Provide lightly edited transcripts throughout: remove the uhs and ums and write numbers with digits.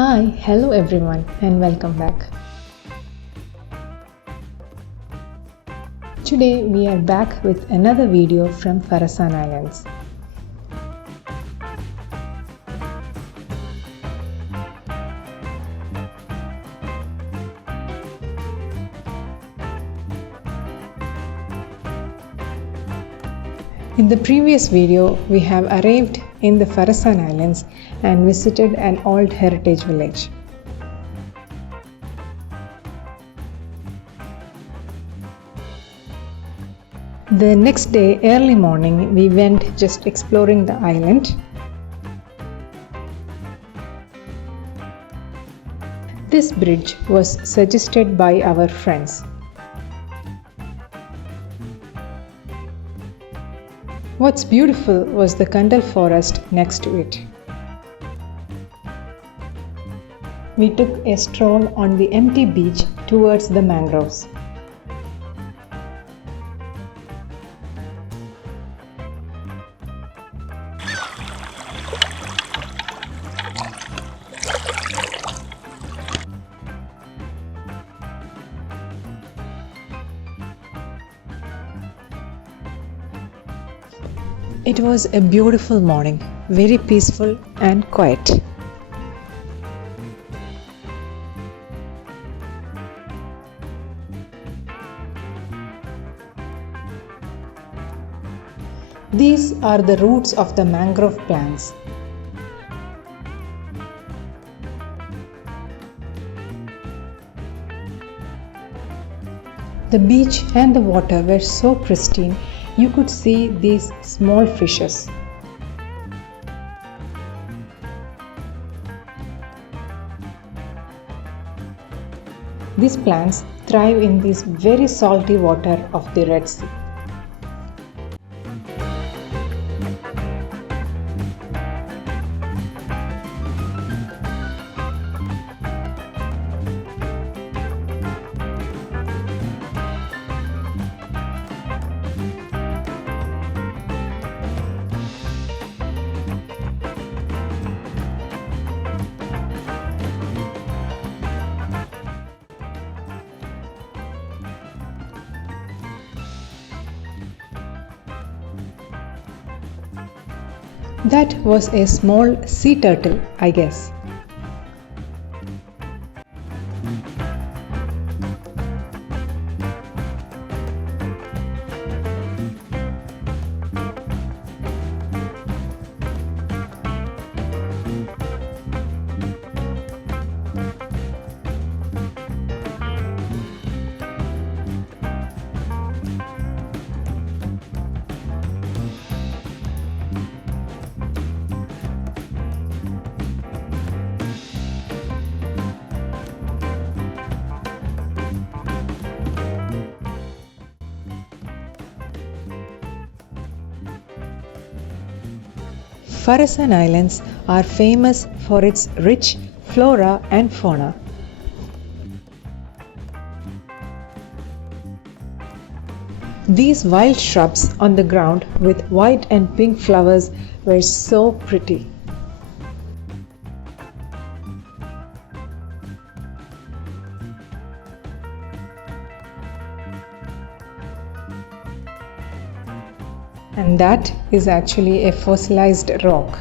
Hello everyone and welcome back. Today we are back with another video from Farasan Islands. In the previous video, we have arrived in the Farasan Islands and visited an old heritage village. The next day, early morning, we went just exploring the island. This bridge was suggested by our friends. What's beautiful was the qandal forest next to it. We took a stroll on the empty beach towards the mangroves. It was a beautiful morning, very peaceful and quiet. These are the roots of the mangrove plants. The beach and the water were so pristine, you could see these small fishes. These plants thrive in this very salty water of the Red Sea. That was a small sea turtle, I guess. Farasan Islands are famous for its rich flora and fauna. These wild shrubs on the ground with white and pink flowers were so pretty. And that is actually a fossilized rock.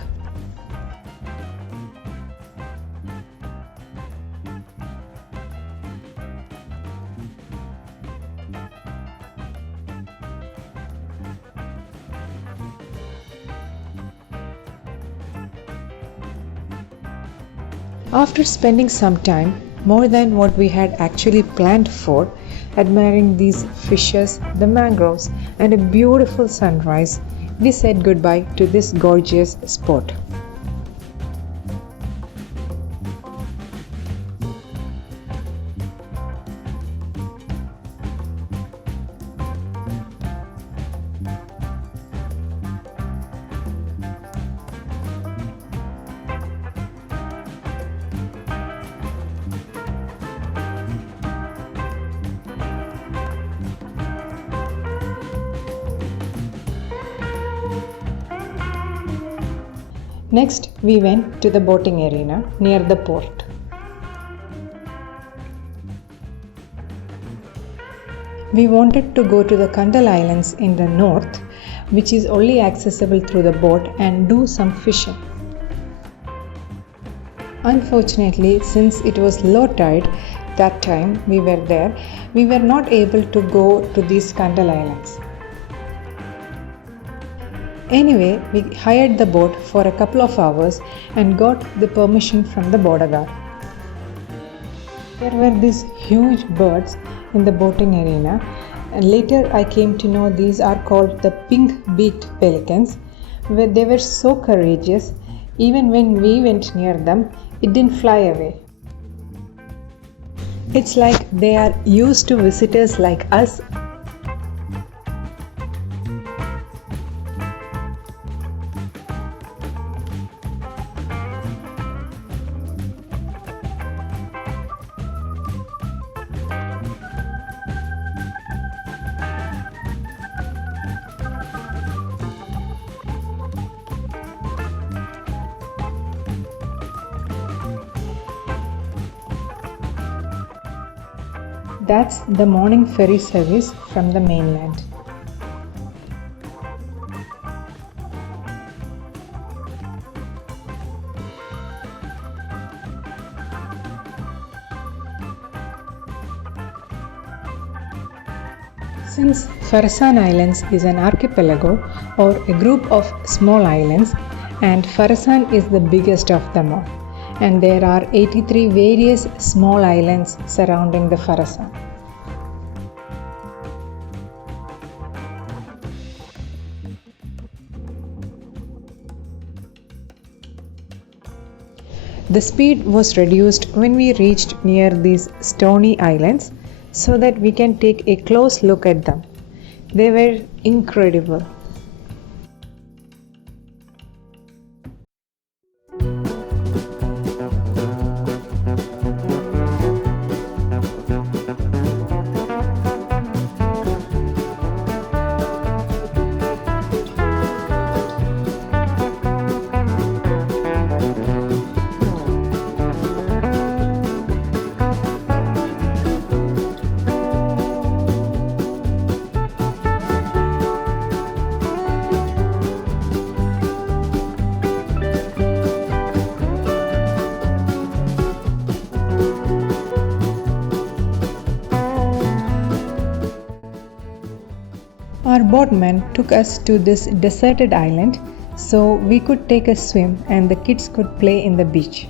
After spending some time, more than what we had actually planned for, admiring these fishes, the mangroves, and a beautiful sunrise, we said goodbye to this gorgeous spot. Next, we went to the boating arena near the port. We wanted to go to the Qandal Islands in the north, which is only accessible through the boat, and do some fishing. Unfortunately, since it was low tide that time we were there, we were not able to go to these Qandal Islands. Anyway, we hired the boat for a couple of hours and got the permission from the border guard. There were these huge birds in the boating arena, and later I came to know these are called the pink-beaked pelicans. They were so courageous, even when we went near them, it didn't fly away. It's like they are used to visitors like us. That's the morning ferry service from the mainland. Since Farasan Islands is an archipelago or a group of small islands, and Farasan is the biggest of them all, and there are 83 various small islands surrounding the Farasan. The speed was reduced when we reached near these stony islands so that we can take a close look at them. They were incredible. Our boatman took us to this deserted island so we could take a swim and the kids could play in the beach.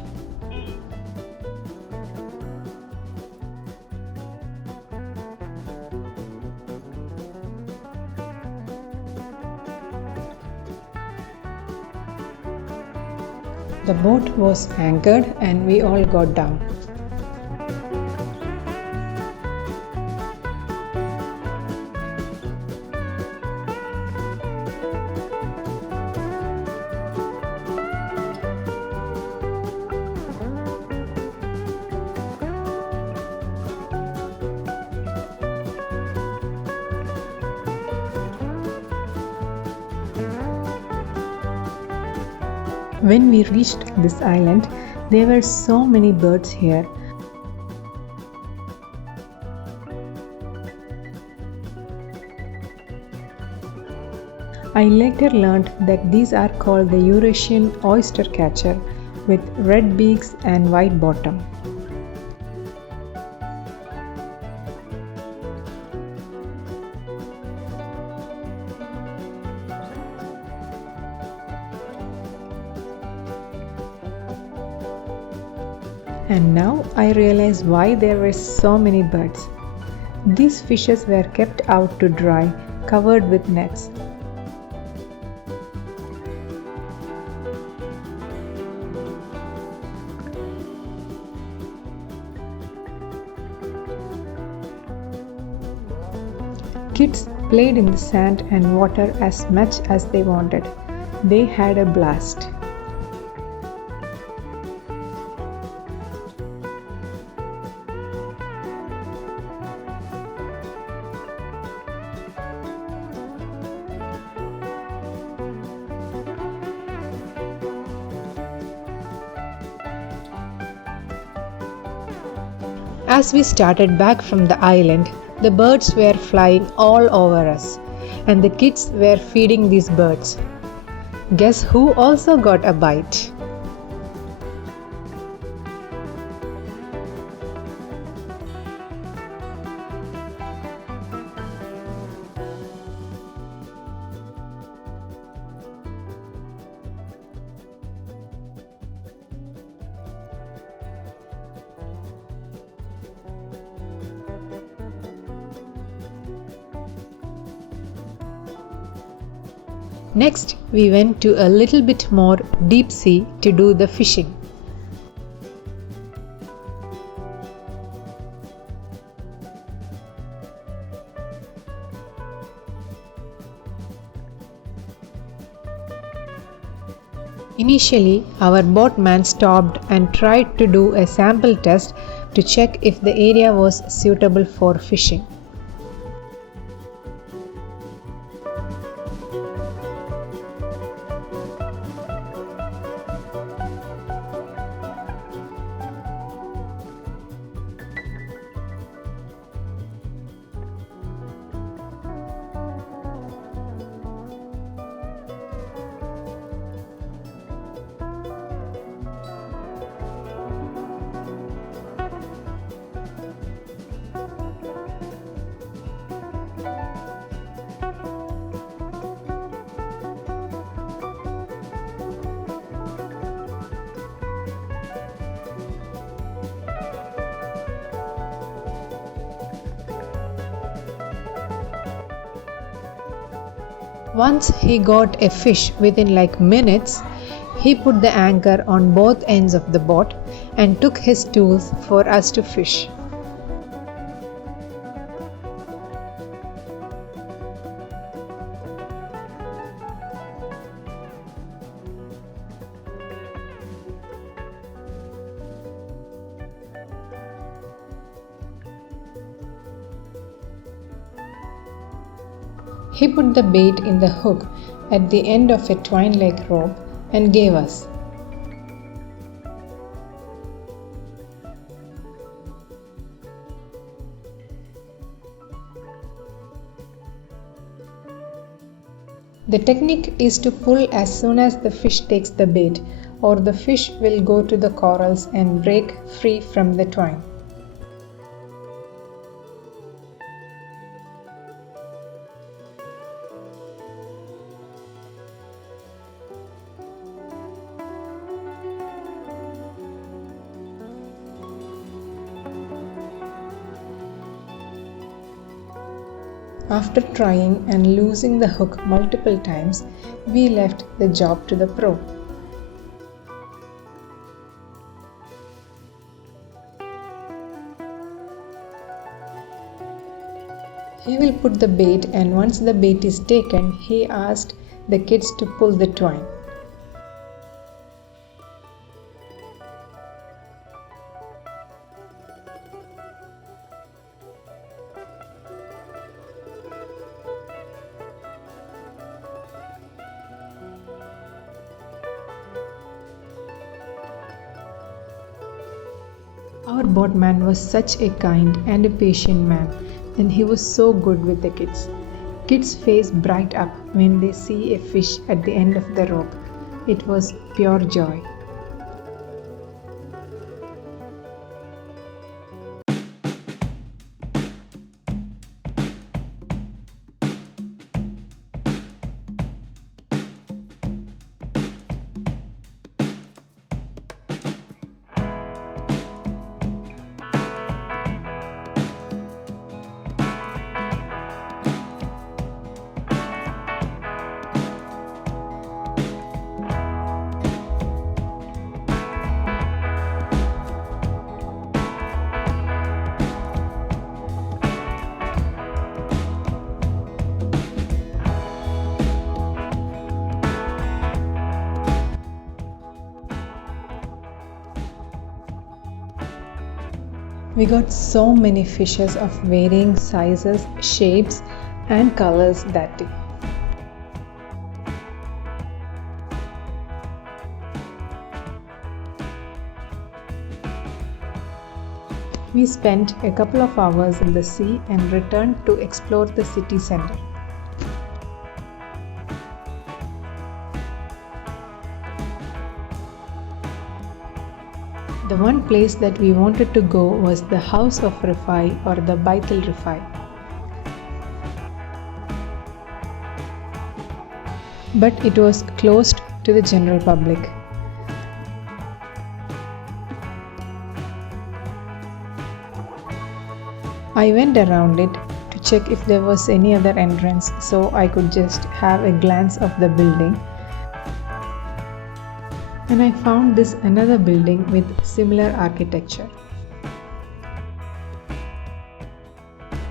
The boat was anchored and we all got down. When we reached this island, there were so many birds here. I later learned that these are called the Eurasian oyster catcher with red beaks and white bottom. And now I realize why there were so many birds. These fishes were kept out to dry, covered with nets. Kids played in the sand and water as much as they wanted. They had a blast. As we started back from the island, The birds were flying all over us, and the kids were feeding these birds. Guess who also got a bite? Next, we went to a little bit more deep sea to do the fishing. Initially, our boatman stopped and tried to do a sample test to check if the area was suitable for fishing. Once he got a fish within like minutes, he put the anchor on both ends of the boat and took his tools for us to fish. He put the bait in the hook at the end of a twine-like rope and gave us. The technique is to pull as soon as the fish takes the bait, or the fish will go to the corals and break free from the twine. After trying and losing the hook multiple times, we left the job to the pro. He will put the bait, and once the bait is taken, he asked the kids to pull the twine. Our boatman was such a kind and a patient man, and he was so good with the kids. Kids' face bright up when they see a fish at the end of the rope. It was pure joy. We got so many fishes of varying sizes, shapes, and colors that day. We spent a couple of hours in the sea and returned to explore the city center. The one place that we wanted to go was the House of Rifai or the Bait al-Rifai. But it was closed to the general public. I went around it to check if there was any other entrance so I could just have a glance of the building. And I found this another building with similar architecture.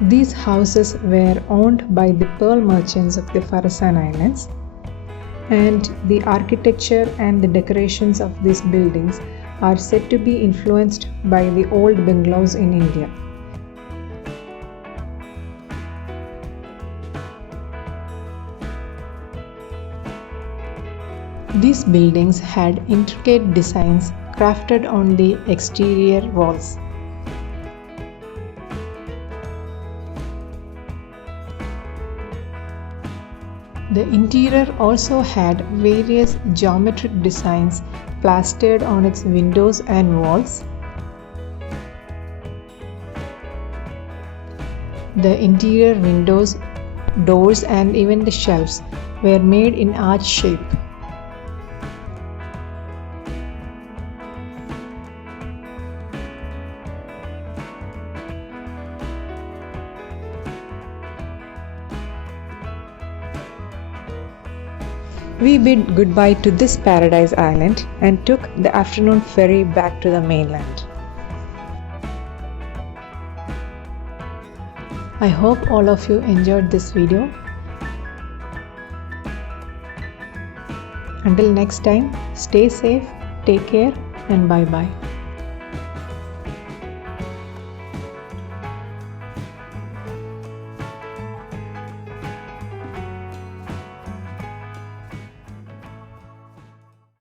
These houses were owned by the pearl merchants of the Farasan Islands, and the architecture and the decorations of these buildings are said to be influenced by the old bungalows in India. These buildings had intricate designs crafted on the exterior walls. The interior also had various geometric designs plastered on its windows and walls. The interior windows, doors, and even the shelves were made in arch shape. We bid goodbye to this paradise island and took the afternoon ferry back to the mainland. I hope all of you enjoyed this video. Until next time, stay safe, take care, and bye bye.